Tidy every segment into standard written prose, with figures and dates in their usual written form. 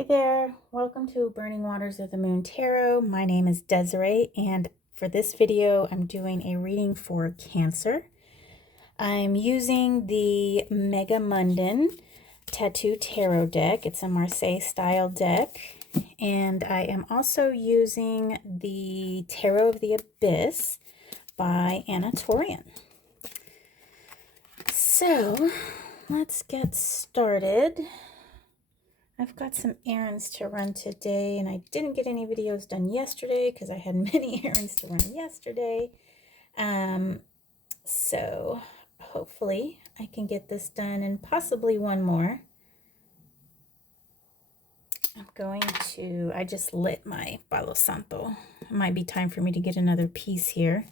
Hi there, welcome to Burning Waters of the Moon Tarot. My name is Desiree, and for this video, I'm doing a reading for Cancer. I'm using the Megamunden Tattoo Tarot deck. It's a Marseille style deck, and I am also using the Tarot of the Abyss by Tourian. So, let's get started. I've got some errands to run today, and I didn't get any videos done yesterday because I had many errands to run yesterday. So hopefully I can get this done and possibly one more. I just lit my Palo Santo. It might be time for me to get another piece here.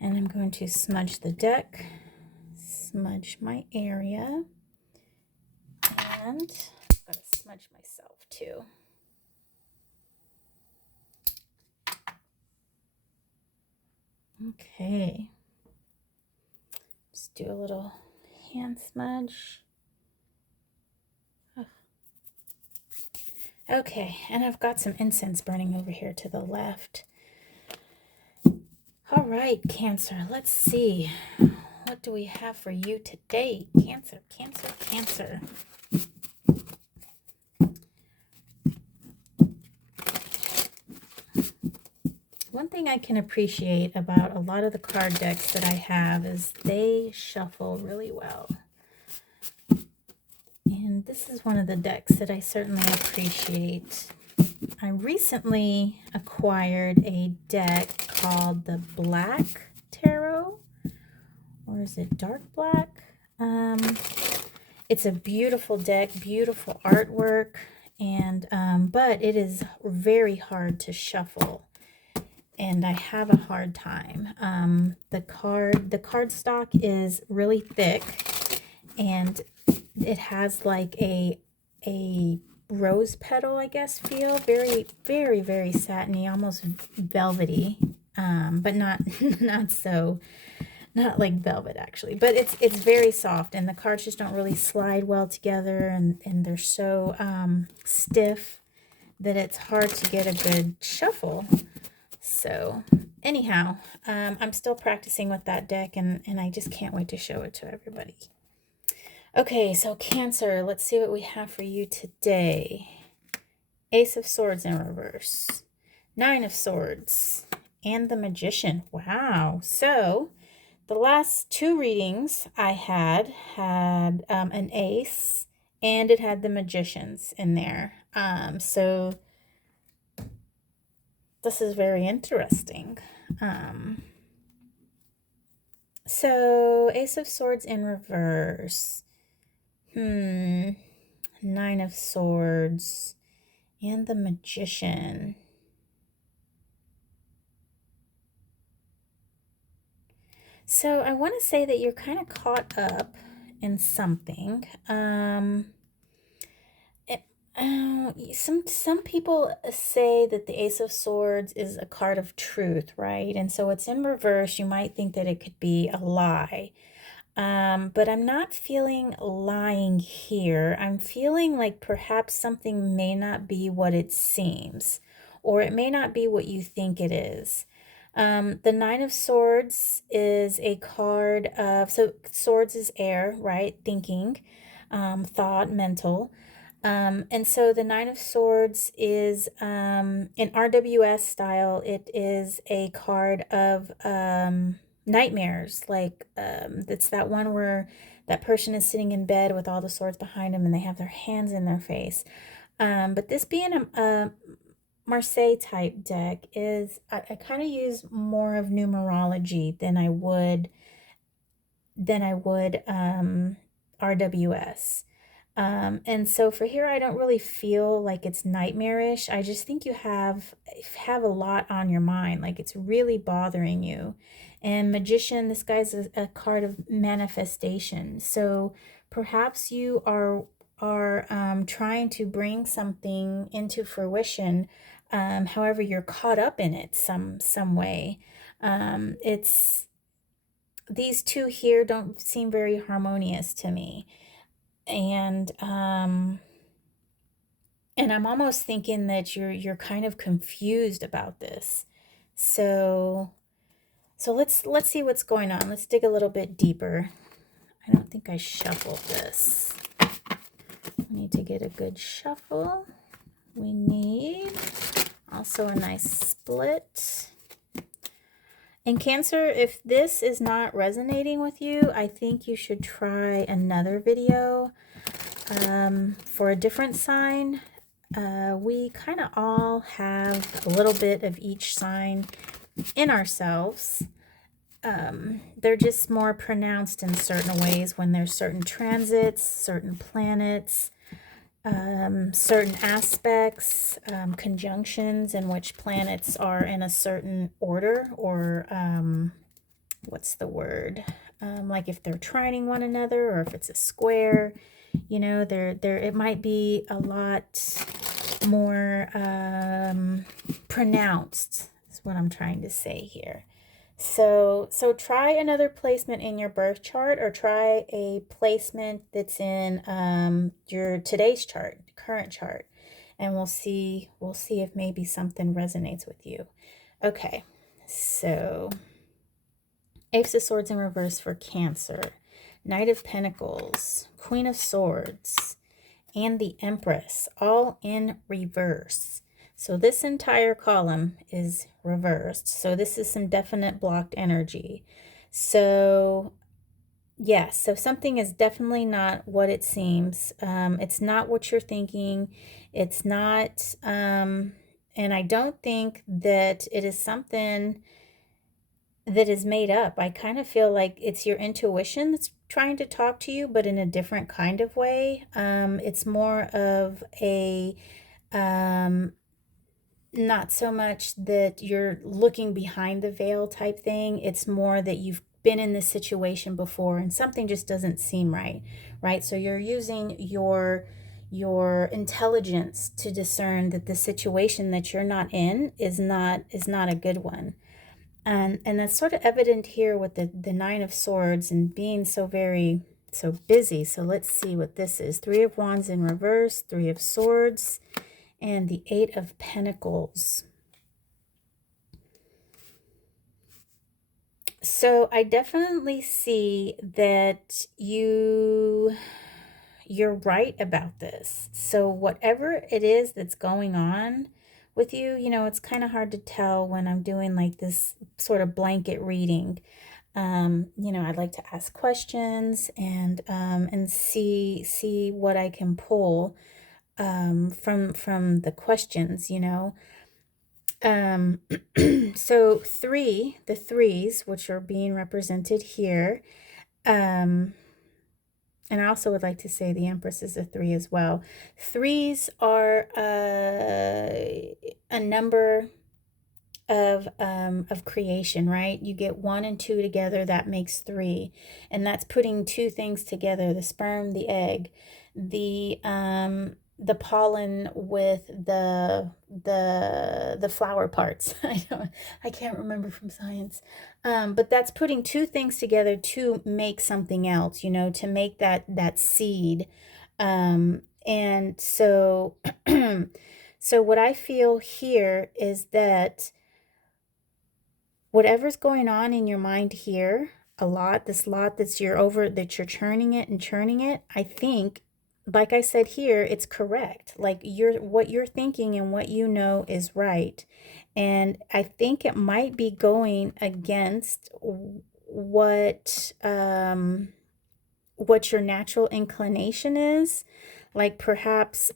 And I'm going to smudge the deck, smudge my area, and I've got to smudge myself too. Okay, just do a little hand smudge. Oh. Okay, and I've got some incense burning over here to the left. All right, Cancer, let's see. What do we have for you today? Cancer, Cancer, Cancer. One thing I can appreciate about a lot of the card decks that I have is they shuffle really well. And this is one of the decks that I certainly appreciate. I recently acquired a deck called the Black Tarot, or is it Dark Black? It's a beautiful deck, beautiful artwork, and but it is very hard to shuffle. And I have a hard time. The card stock is really thick, and it has like a rose petal, I guess, feel. Very, very, very satiny, almost velvety, but not not like velvet actually. But it's very soft, and the cards just don't really slide well together, and they're so stiff that it's hard to get a good shuffle. So anyhow, I'm still practicing with that deck, and I just can't wait to show it to everybody. Okay, so Cancer, let's see what we have for you today. Ace of Swords in reverse, Nine of Swords, and the Magician. Wow. So the last two readings I had an ace, and it had the Magicians in there. So this is very interesting. So Ace of Swords in reverse. Nine of Swords and the Magician. So I want to say that you're kind of caught up in something. Some people say that the Ace of Swords is a card of truth, right? And so it's in reverse. You might think that it could be a lie. But I'm not feeling lying here. I'm feeling like perhaps something may not be what it seems, or it may not be what you think it is. The Nine of Swords is a card of, so swords is air, right? Thinking, thought, mental. And so the Nine of Swords is, in RWS style, it is a card of, nightmares. Like it's that one where that person is sitting in bed with all the swords behind them and they have their hands in their face. But this being a Marseille type deck is, I kind of use more of numerology than I would RWS. And so for here, I don't really feel like it's nightmarish. I just think you have a lot on your mind, like it's really bothering you. And Magician, this guy's a card of manifestation. So perhaps you are trying to bring something into fruition. However, you're caught up in it some way. It's these two here don't seem very harmonious to me. And And I'm almost thinking that you're kind of confused about this. So let's see what's going on. Let's dig a little bit deeper. I don't think I shuffled this. We need to get a good shuffle. We need also a nice split. In Cancer, if this is not resonating with you, I think you should try another video for a different sign. We kind of all have a little bit of each sign in ourselves. They're just more pronounced in certain ways when there's certain transits, certain planets, certain aspects, conjunctions in which planets are in a certain order, or what's the word? Like if they're trining one another, or if it's a square, you know, there it might be a lot more pronounced, is what I'm trying to say here. So try another placement in your birth chart, or try a placement that's in your today's chart, current chart, and we'll see if maybe something resonates with you. Okay, so Ace of Swords in reverse for Cancer, Knight of Pentacles, Queen of Swords, and the Empress, all in reverse. So this entire column is reversed. So this is some definite blocked energy. So yes, so something is definitely not what it seems. It's not what you're thinking. It's not, and I don't think that it is something that is made up. I kind of feel like it's your intuition that's trying to talk to you, but in a different kind of way. It's more of a not so much that you're looking behind the veil type thing. It's more that you've been in this situation before and something just doesn't seem right, right? So you're using your intelligence to discern that the situation that you're not in is not a good one. And that's sort of evident here with the Nine of Swords and being so busy. So let's see what this is. Three of Wands in reverse, Three of Swords, and the Eight of Pentacles. So I definitely see that you're right about this. So whatever it is that's going on with you, you know, it's kind of hard to tell when I'm doing like this sort of blanket reading. You know, I'd like to ask questions and see what I can pull from the questions, you know. So the threes, which are being represented here, and I also would like to say the Empress is a three as well. Threes are a number of creation, right? You get one and two together, that makes three, and that's putting two things together: the sperm, the egg, the pollen with the flower parts. I can't remember from science, but that's putting two things together to make something else, you know, to make that seed. And so so what I feel here is that whatever's going on in your mind here, this lot that you're churning it, I think, like I said here, it's correct. Like what you're thinking and what you know is right. And I think it might be going against what your natural inclination is. Like perhaps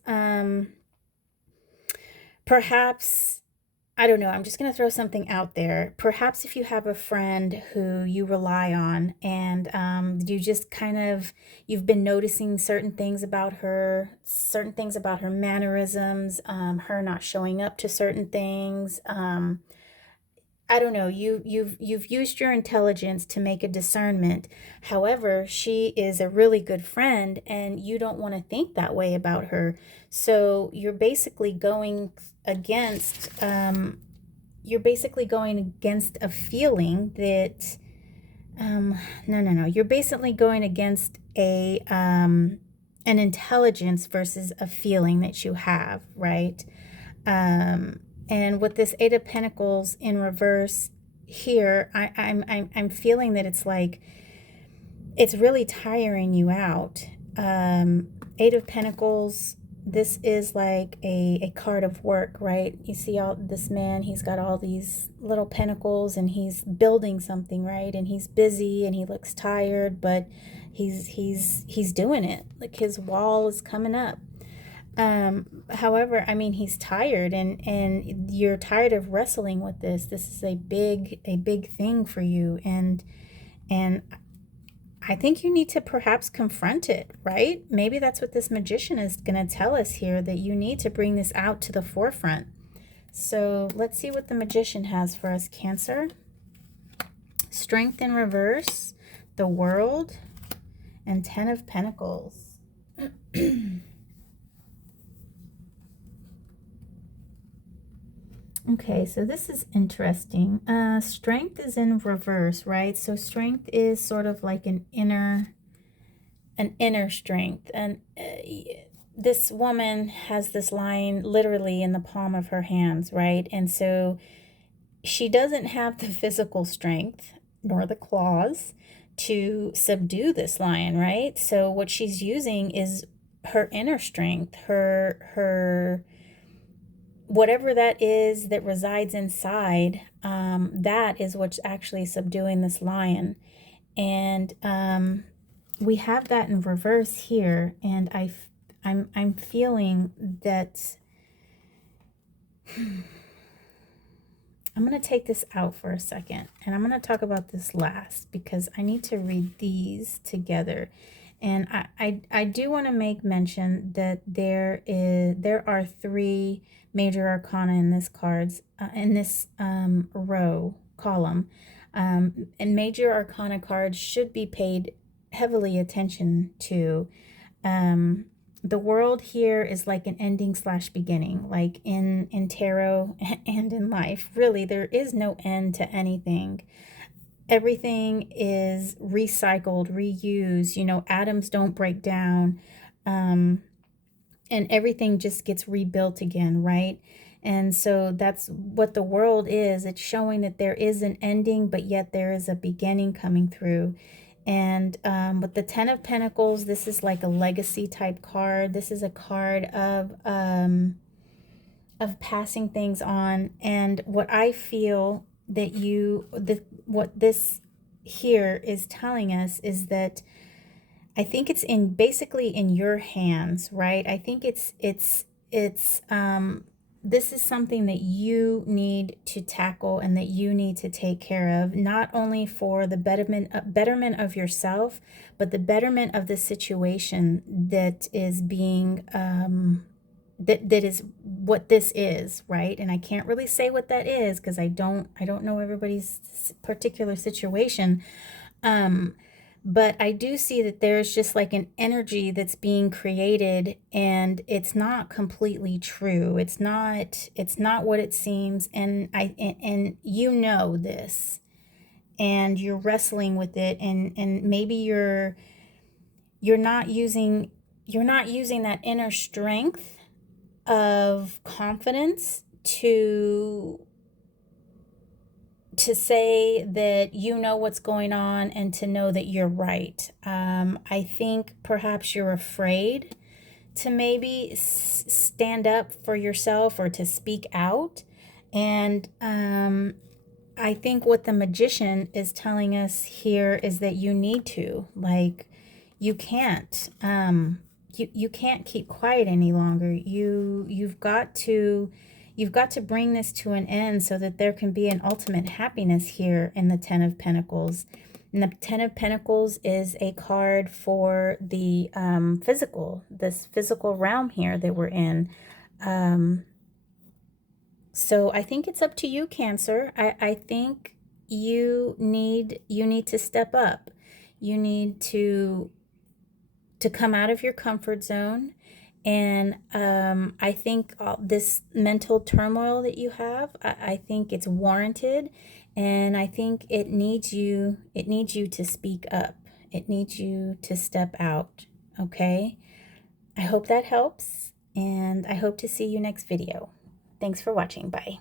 I don't know. I'm just going to throw something out there. Perhaps if you have a friend who you rely on and you just you've been noticing certain things about her mannerisms, her not showing up to certain things. I don't know, you've used your intelligence to make a discernment. However, she is a really good friend and you don't want to think that way about her. So you're basically going against a feeling that no. You're basically going against an an intelligence versus a feeling that you have, right? And with this Eight of Pentacles in reverse here, I'm feeling that it's like it's really tiring you out. Eight of Pentacles, this is like a card of work, right? You see all this man, he's got all these little pentacles and he's building something, right? And he's busy and he looks tired, but he's doing it. Like his wall is coming up. However, I mean, he's tired and you're tired of wrestling with this. This is a big thing for you. And I think you need to perhaps confront it, right? Maybe that's what this magician is going to tell us here, that you need to bring this out to the forefront. So let's see what the magician has for us, Cancer. Strength in reverse, the World, and 10 of Pentacles. Okay, so this is interesting. Strength is in reverse, right? So strength is sort of like an inner strength. And this woman has this lion literally in the palm of her hands, right? And so she doesn't have the physical strength nor the claws to subdue this lion, right? So what she's using is her inner strength, her whatever that is that resides inside, that is what's actually subduing this lion. And we have that in reverse here, and I'm feeling that I'm going to take this out for a second, and I'm going to talk about this last because I need to read these together. And I do want to make mention that there are 3 major arcana in this column. And major arcana cards should be paid heavily attention to. The World here is like an ending / beginning, like in tarot and in life. Really, there is no end to anything. Everything is recycled, reused, you know, atoms don't break down, and everything just gets rebuilt again, right? And so that's what the World is. It's showing that there is an ending, but yet there is a beginning coming through. And with the 10 of Pentacles, this is like a legacy type card. This is a card of passing things on. And what I feel that what this here is telling us is that I think it's basically in your hands, right? I think it's this is something that you need to tackle and that you need to take care of, not only for the betterment of yourself, but the betterment of the situation that is being that is what this is, right? And I can't really say what that is because I don't know everybody's particular situation. But I do see that there's just like an energy that's being created, and it's not completely true. It's not what it seems. And and you know this, and you're wrestling with it, and maybe you're not using that inner strength of confidence to say that you know what's going on and to know that you're right. I think perhaps you're afraid to maybe stand up for yourself or to speak out. And I think what the magician is telling us here is that you need to, like, you can't you can't keep quiet any longer. You've got to bring this to an end so that there can be an ultimate happiness here in the 10 of Pentacles. And the 10 of Pentacles is a card for the this physical realm here that we're in. So I think it's up to you, Cancer. I think you need to step up. You need to come out of your comfort zone. And I think this mental turmoil that you have, I think it's warranted. And I think it needs you to speak up. It needs you to step out, okay? I hope that helps, and I hope to see you next video. Thanks for watching. Bye.